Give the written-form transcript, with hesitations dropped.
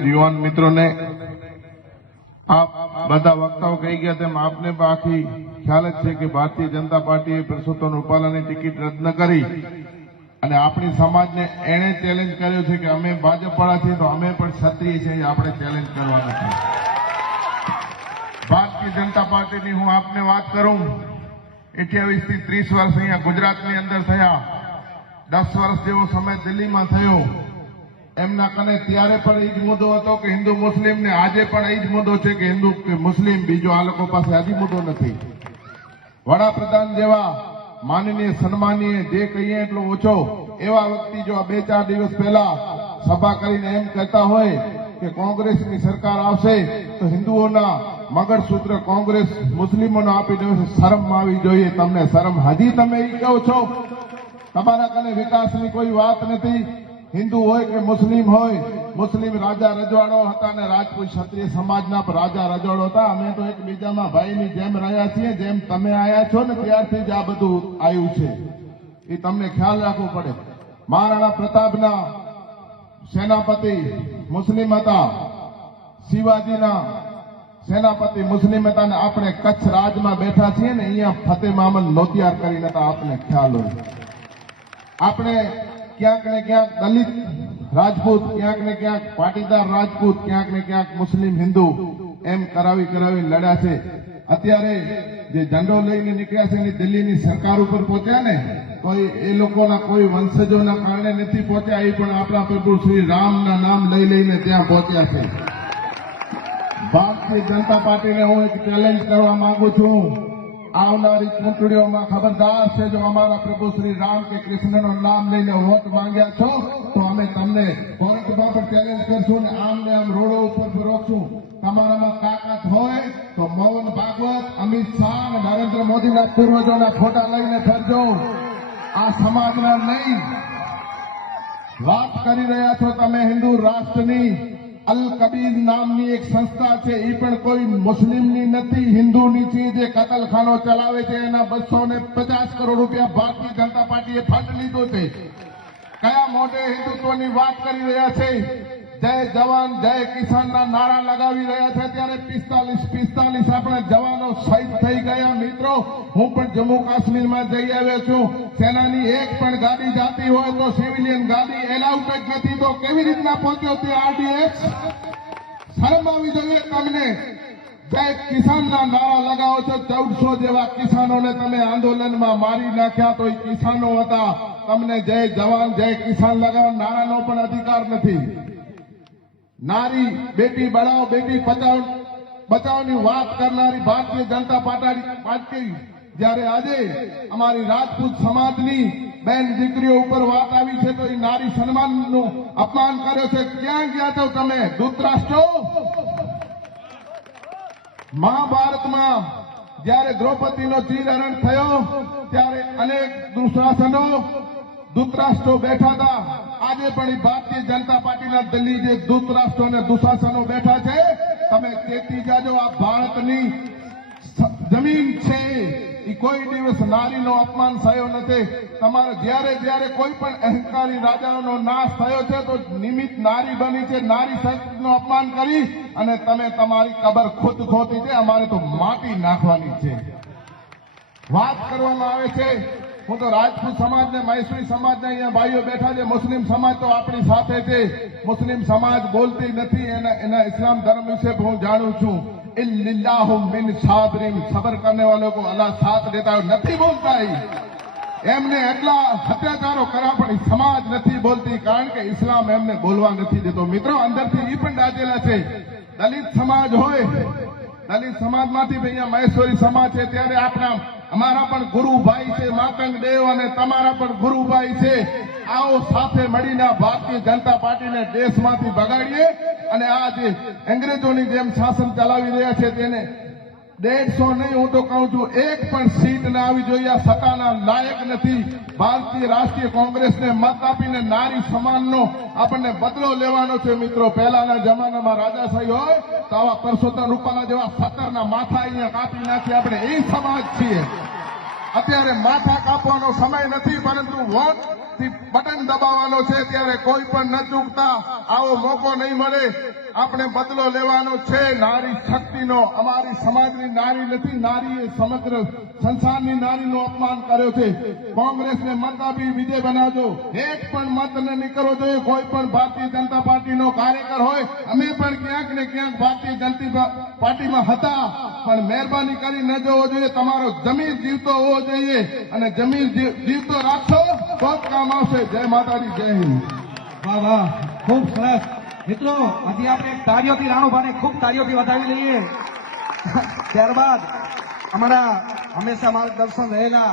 તેમજ યુવાન મિત્રોને આપ બધા વક્તાઓ કહી ગયા તેમ આપને પણ આખી ખ્યાલ જ છે કે ભારતીય જનતા પાર્ટીએ પરસોત્તમ રૂપાલાની ટિકિટ રદ ન કરી અને આપણી સમાજને એણે ચેલેન્જ કર્યો છે કે અમે ભાજપવાળા છીએ તો અમે પણ ક્ષત્રિય છીએ, આપણે ચેલેન્જ કરવાના છે. ભારતીય જનતા પાર્ટીની હું આપને વાત કરું, 28 થી 30 વર્ષ અહીંયા ગુજરાતની અંદર થયા, 10 વર્ષ જેવો સમય દિલ્હીમાં થયો. એમના કને ત્યારે પણ એ જ મુદ્દો હતો કે હિન્દુ મુસ્લિમ ને આજે પણ એ જ મુદ્દો છે કે હિન્દુ કે મુસ્લિમ, બીજો આ લોકો પાસે હજી મુદ્દો નથી. વડાપ્રધાન જેવા માનનીય સન્માનીય જે કહીએ એટલો ઓછો એવા વ્યક્તિ જો આ 2-4 દિવસ પહેલા સભા કરીને એમ કહેતા હોય કે કોંગ્રેસની સરકાર આવશે તો હિન્દુઓના મગજસૂત્ર કોંગ્રેસ મુસ્લિમોને આપી દેશે, શરમ આવી જોઈએ તમને. શરમ હજી તમે એ કહો છો? તમારા કને વિકાસની કોઈ વાત નથી. હિન્દુ હોય કે મુસ્લિમ હોય, મુસ્લિમ રાજા રજવાડો હતા અને રાજપૂત ક્ષત્રિય સમાજના રાજા રજવાડો હતા. અમે તો એકબીજામાં ભાઈની જેમ રહ્યા છીએ, જેમ તમે આવ્યા છો ને ત્યારથી જ આ બધું આવ્યું છે. એ તમને ખ્યાલ રાખવો પડે. મહારાણા પ્રતાપના સેનાપતિ મુસ્લિમ હતા, શિવાજીના સેનાપતિ મુસ્લિમ હતા અને આપણે કચ્છ રાજમાં બેઠા છીએ ને અહીંયા ફતેહ મામદ નોતિયાર કરીને હતા, આપને ખ્યાલ હોય. આપણે ક્યાંક ને ક્યાંક દલિત રાજપૂત, ક્યાંક ને ક્યાંક પાટીદાર રાજપૂત, ક્યાંક ને ક્યાંક મુસ્લિમ હિન્દુ એમ કરાવી લડ્યા છે. અત્યારે જે ઝંડો લઈને નીકળ્યા છે એની દિલ્હીની સરકાર ઉપર પહોંચ્યા ને, કોઈ એ લોકોના કોઈ વંશજોના કારણે નથી પહોંચ્યા, એ પણ આપણા પ્રભુ શ્રી રામના નામ લઈને ત્યાં પહોંચ્યા છે. ભારતીય જનતા પાર્ટીને હું એક ચેલેન્જ કરવા માંગુ છું. આવનારી ચૂંટણીઓમાં ખબરદાર છે, જો અમારા પ્રભુ શ્રી રામ કે કૃષ્ણનું નામ લઈને વોટ માંગ્યા છો તો અમે તમને કોર્ટમાં પણ ચેલેન્જ કરશું ને આમને આમ રોડો ઉપર રોકશું. તમારામાં તાકાત હોય તો મોહન ભાગવત, અમિત શાહ અને નરેન્દ્ર મોદીના પૂર્વજોના ફોટા લઈને ફરજો, આ સમાજના નહીં. વાત કરી રહ્યા છો તમે હિન્દુ રાષ્ટ્રની. અલ કબીર નામની એક સંસ્થા છે, એ પણ કોઈ મુસ્લિમની નથી, હિન્દુની છે, જે કતલખાનો ચલાવે છે. એના 250 કરોડ રૂપિયા ભારતીય જનતા પાર્ટીએ ફંડ લીધો છે. કયા મોઢે હિન્દુત્વની વાત કરી રહ્યા છે? જય જવાન જય કિસાનના નારા લગાવી રહ્યા છે. ત્યારે 45 આપણા જવાનો શહીદ થઈ ગયા. મિત્રો, હું પણ જમ્મુ કાશ્મીરમાં જઈ આવ્યો છું. સેનાની એક પણ ગાડી જાતી હોય તો સિવિલિયન ગાડી એલાઉડ જ નથી, તો કેવી રીતના પહોંચ્યો તે આરડીએક્સ? શરમ આવી જોઈએ તમને. જય કિસાનના નારા લગાવો છો. 1400 જેવા કિસાનોને તમે આંદોલનમાં મારી નાખ્યા, તો એ કિસાનો હતા. તમને જય જવાન જય કિસાન લગાવવા નારાનો પણ અધિકાર નથી. નારી બેટી બચાવો બેટી બચાવની વાત કરનારી ભારતીય જનતા પાર્ટી જ્યારે આજે અમારી રાજપૂત સમાજની બેન દીકરીઓ ઉપર વાત આવી છે તો એ નારી સન્માનનું અપમાન કર્યો છે. ક્યાં ગયા છો તમે ધૃતરાષ્ટ્રો? મહાભારતમાં જ્યારે દ્રૌપદીનો ચીરહરણ થયો ત્યારે અનેક દુશાસનો ધૃતરાષ્ટ્રો બેઠા હતા. આજે પણ ભારતીય જનતા પાર્ટીના દિલ્હી જે ધૃતરાષ્ટ્રો અને દુશાસનો બેઠા છે, તમે ચેતી જાજો. આ ભારતની જમીન છે, એ કોઈ દિવસ નારીનો અપમાન થયો નથી. તમારે જ્યારે કોઈ પણ અહંકારી રાજાઓનો નાશ થયો છે તો નિમિત્ત નારી બની છે. નારી શક્તિનું અપમાન કરી અને તમે તમારી કબર ખુદ ખોદી છે. અમારે તો માટી નાખવાની છે. વાત કરવામાં આવે છે, હું તો રાજપૂત સમાજને, મૈસૂરી સમાજને અહીંયા ભાઈઓ બેઠા છે. મુસ્લિમ સમાજ તો આપણી સાથે છે. મુસ્લિમ સમાજ બોલતી નથી. એના ઇસ્લામ ધર્મ વિશે હું જાણું છું. ઇલ્લિલ્લાહુ મિન સાબરીન, સબર કરને વાલો કો અલ્લાહ સાથ દેતા હોય, નથી બોલતા. એમને એટલા અત્યાચારો કર્યા પણ સમાજ નથી બોલતી, કારણ કે ઇસ્લામ એમને બોલવા નથી દેતો. મિત્રો, અંદરથી એ પણ દાજેલા છે. દલિત સમાજ હોય, દલિત સમાજમાંથી અહીંયા મહેશ્વરી સમાજ છે, ત્યારે અમારા પણ ગુરુભાઈ છે માતંગ દેવ, અને તમારા પણ ગુરુભાઈ છે. આવો સાથે મળીને ભારતીય જનતા પાર્ટીને દેશમાંથી ભગાડીએ અને આ જે અંગ્રેજોની જેમ શાસન ચલાવી રહ્યા છે તેને 150 નહીં, હું તો કહું છું 1 પણ સીટ ના આવી જોઈએ. આ સત્તાના લાયક નથી. ભારતીય રાષ્ટ્રીય કોંગ્રેસને મત આપીને નારી સમાનનો આપણને બદલો લેવાનો છે. મિત્રો, પહેલાના જમાનામાં રાજાશાહી હોય તો આવા પરસોત્તમ રૂપાલા જેવા 17ના માથા અહીંયા કાપી નાખી. આપણે એ સમાજ છીએ. અત્યારે માથા કાપવાનો સમય નથી, પરંતુ વોટથી બટન દબાવવાનો છે ત્યારે કોઈ પણ ન ચૂકતા આવો મોકો નહીં મળે. આપણે બદલો લેવાનો છે નારી શક્તિનો. અમારી સમાજની નારી નથી, નારીએ સમગ્ર સંસારની નારીનું અપમાન કર્યો છે. કોંગ્રેસને મત આપી વિજય બનાવજો. એક પણ મત ન નીકળવો જોઈએ. કોઈ પણ ભારતીય જનતા પાર્ટીનો કાર્યકર હોય, અમે પણ ક્યાંક ને ક્યાંક ભારતીય જનતા પાર્ટીમાં હતા, પણ મહેરબાની કરી ન જવો જોઈએ. તમારો જમીર જીવતો હોવો જોઈએ અને જમીર જીવતો રાખશો તો જ કામ આવશે. જય માતાજી, જય હિન્દ. વાહ વાહ, ખૂબ સરસ. મિત્રો, હજી આપણે તાળીઓથી રાણુભાને ખૂબ તાળીઓથી વધાવી લઈએ. ત્યારબાદ અમારા હંમેશા માર્ગદર્શન રહેલા